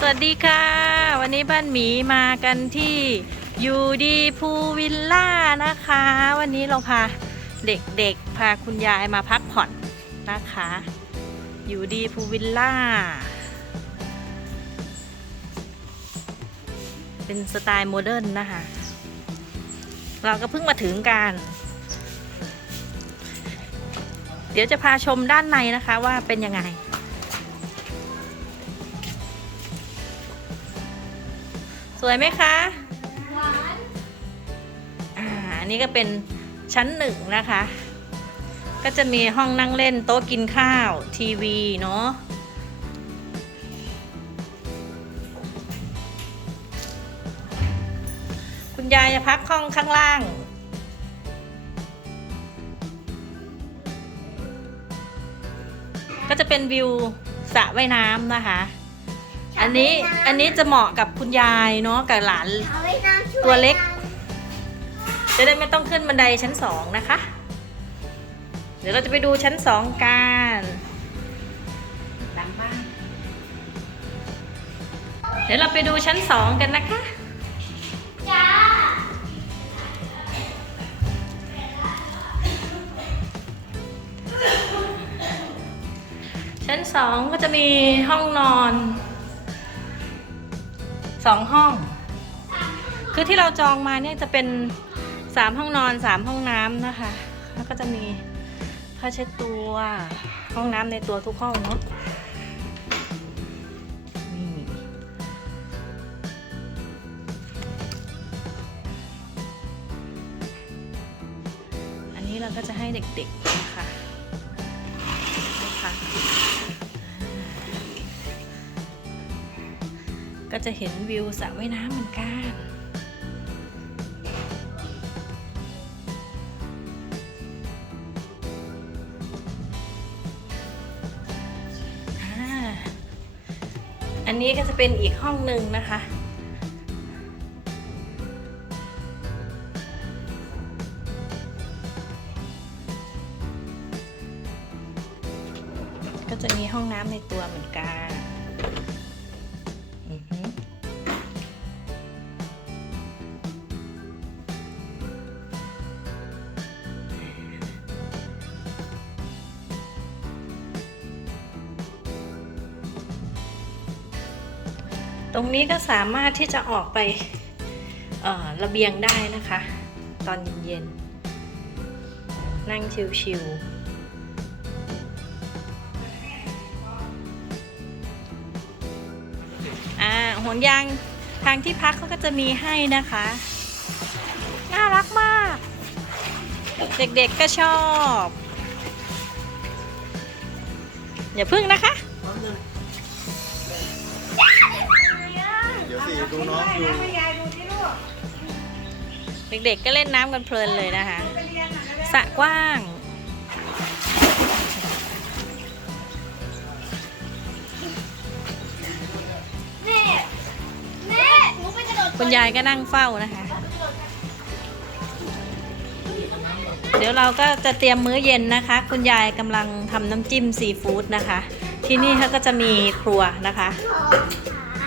สวัสดีค่ะ วันนี้บ้านหมีมากันที่ยูดีพูวิลล่านะคะ วันนี้เราพาเด็กๆ พาคุณยายมาพักผ่อนนะคะยูดีพูวิลล่า เป็นสไตล์โมเดิร์นนะคะ เราก็เพิ่งมาถึงกัน เดี๋ยวจะพาชมด้านในนะคะว่าเป็นยังไง สวยไหมคะอ่านอันนี้ก็เป็นชั้นหนึ่งนะคะ ก็จะมีห้องนั่งเล่นโต๊ะกินข้าว ทีวีเนาะคุณยายจะพักห้องข้างล่างก็จะเป็นวิวสระว่ายน้ำนะคะ อันนี้อันนี้จะเหมาะกับคุณยายเนาะกับหลานเอาไว้น้ำช่วยตัวเล็กนจะได้ไม่ต้องขึ้นบันไดชั้นสองนะคะ เดี๋ยวเราจะไปดูชั้นสองกันหลังบ้านเดี๋ยวเราไปดูชั้นสองกันนะคะจ้าชั้นสองก็จะมีห้องนอน สองห้อง คือที่เราจองมาเนี่ยจะเป็นสามห้องนอนสามห้องน้ำนะคะ แล้วก็จะมีผ้าเช็ดตัว ห้องน้ำในตัวทุกห้องเนาะอันนี้เราก็จะให้เด็กๆนะคะนี่ค่ะ ก็จะเห็นวิวสระว่ายน้ำเหมือนกัน อันนี้ก็จะเป็นอีกห้องหนึ่งนะคะก็จะมีห้องน้ำในตัวเหมือนกัน รงนี้ก็สามารถที่จะออกไประเบียงได้นะคะ ตอนเย็นๆ นั่งชิวๆอ่าห่วงยางทางที่พักเขาก็จะมีให้นะคะ น่ารักมาก เด็กๆก็ชอบ อย่าพึ่งนะคะ เดี๋ยวสิดูน้องอยู่เด็กๆก็เล่นน้ำกันเพลินเลยนะคะสระกว้าง แม่ แม่ หนูไปกระโดดคุณยายก็นั่งเฝ้านะคะ เดี๋ยวเราก็จะเตรียมมื้อเย็นนะคะ คุณยายกำลังทำน้ำจิ้มซีฟู้ดนะคะ ที่นี่เขาก็จะมีครัวนะคะ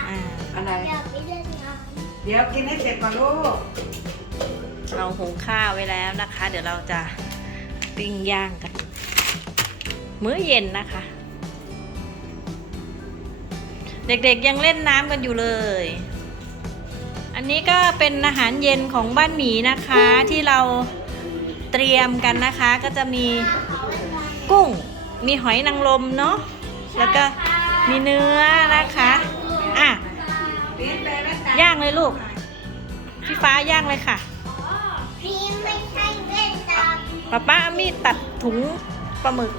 อ่าอะไร อยากไป เดี๋ยวกินให้เสร็จก่อนลูก เราหุงข้าวไว้แล้วนะคะ เดี๋ยวเราจะปิ้งย่างกัน มื้อเย็นนะคะ เด็กๆยังเล่นน้ำกันอยู่เลย อันนี้ก็เป็นอาหารเย็นของบ้านหมีนะคะที่เราเตรียมกันนะคะ ก็จะมีกุ้ง มีหอยนางรมเนาะแล้วก็มีเนื้อนะคะ อะย่างเลยลูก พี่ฟ้าย่างเลยค่ะำพี่ไม่ใช่เล่นตามป้าป้าเอามีดตัดถุงปลาหมึก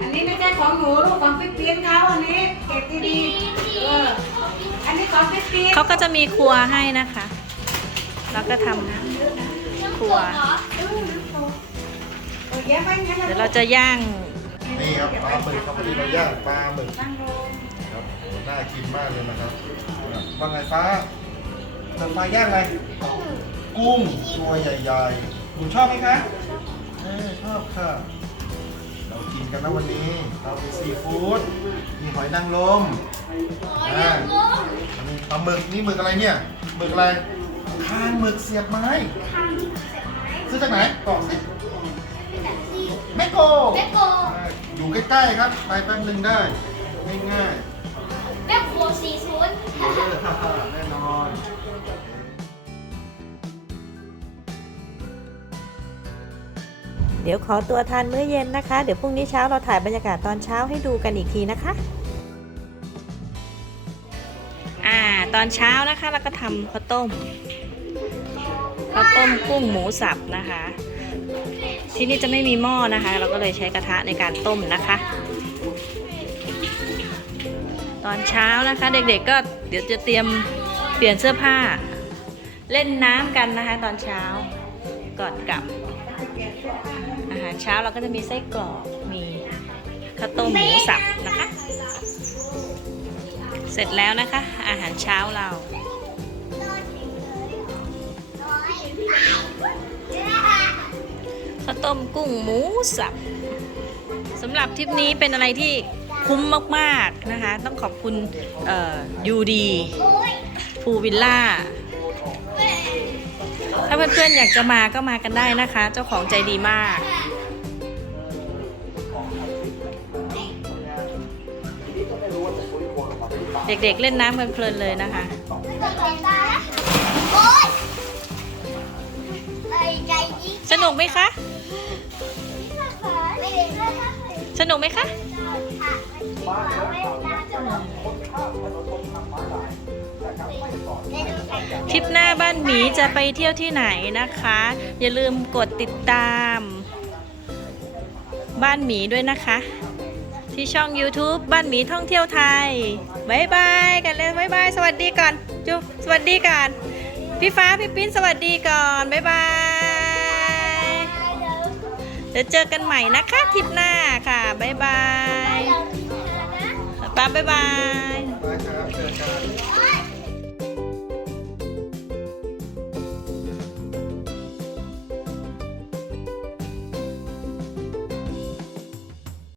อันนี้ไม่ใช่ของหนูลูกของพี่เปียนเขาอันนี้เก็บดีๆเอออันนี้ของพี่เปียนเขาก็จะมีครัวให้นะคะ แล้วก็ทำครัวเออเดี๋ยวไปงั้นเดี๋ยวเราจะย่างนี่ครับปลาหมึกครับพอดีเราย่างปลาหมึก นั่งลงครับโอ้ น่ากินมากเลยนะครับว่าไงฟ้าเติมปลาย่างอะไรกุ้งตัวใหญ่ๆหนูชอบไหมคะเออชอบค่ะ เรากินกันนะวันนี้ เรามีซีฟู้ด มีหอยนางรมโอ้ยยังงงมีปลาหมึก นี่หมึกอะไรเนี่ย หมึกอะไรคางหมึกเสียบไม้ทำเสร็จไหมซื้อจากไหนบอกสิแบบที่แมคโกแม่โกอยู่ใกล้ๆครับ ไปแป๊บนึงได้ ง่ายแม่โกซีซูนๆเออแน่นอนเดี๋ยวขอตัวทานมื้อเย็นนะคะ เดี๋ยวพรุ่งนี้เช้าเราถ่ายบรรยากาศตอนเช้าให้ดูกันอีกทีนะคะ อ่า ตอนเช้านะคะเราก็ทำข้าวต้ม ข้าวต้มกุ้งหมูสับนะคะ ที่นี่จะไม่มีหม้อนะคะ เราก็เลยใช้กระทะในการต้มนะคะ ตอนเช้านะคะ เด็กๆก็เดี๋ยวจะเตรียมเปลี่ยนเสื้อผ้า เล่นน้ำกันนะคะ ตอนเช้าก่อนกลับ อาหารเช้าเราก็จะมีไส้กรอกมีข้าวต้มหมูสับนะคะ เสร็จแล้วนะคะ อาหารเช้าเราข้าวต้มกุ้งหมูสับสำหรับทริปนี้เป็นอะไรที่ คุ้มมากๆนะคะ ต้องขอบคุณยูดีพูวิลล่า ถ้าเพื่อนๆอยากจะมาก็มากันได้นะคะ เจ้าของใจดีมากเด็กๆเล่นน้ำกันเพลินเลยนะคะโอ๊ยไอ้ใจยิ่งสนุกไหมคะไม่ได้ค่ะสนุกไหมคะ ทริปหน้าบ้านหมีจะไปเที่ยวที่ไหนนะคะ อย่าลืมกดติดตาม บ้านหมีด้วยนะคะ ที่ช่อง YouTube บ้านหมีท่องเที่ยวไทยบายบายกันเลยบายบายสวัสดีก่อน จุ๊บสวัสดีก่อน พี่ฟ้าพี่ปิ้นสวัสดีก่อนบายบาย เดี๋ยวเจอกันใหม่นะคะทริปหน้าค่ะบายบายป้าบายบายไปครับเจอกัน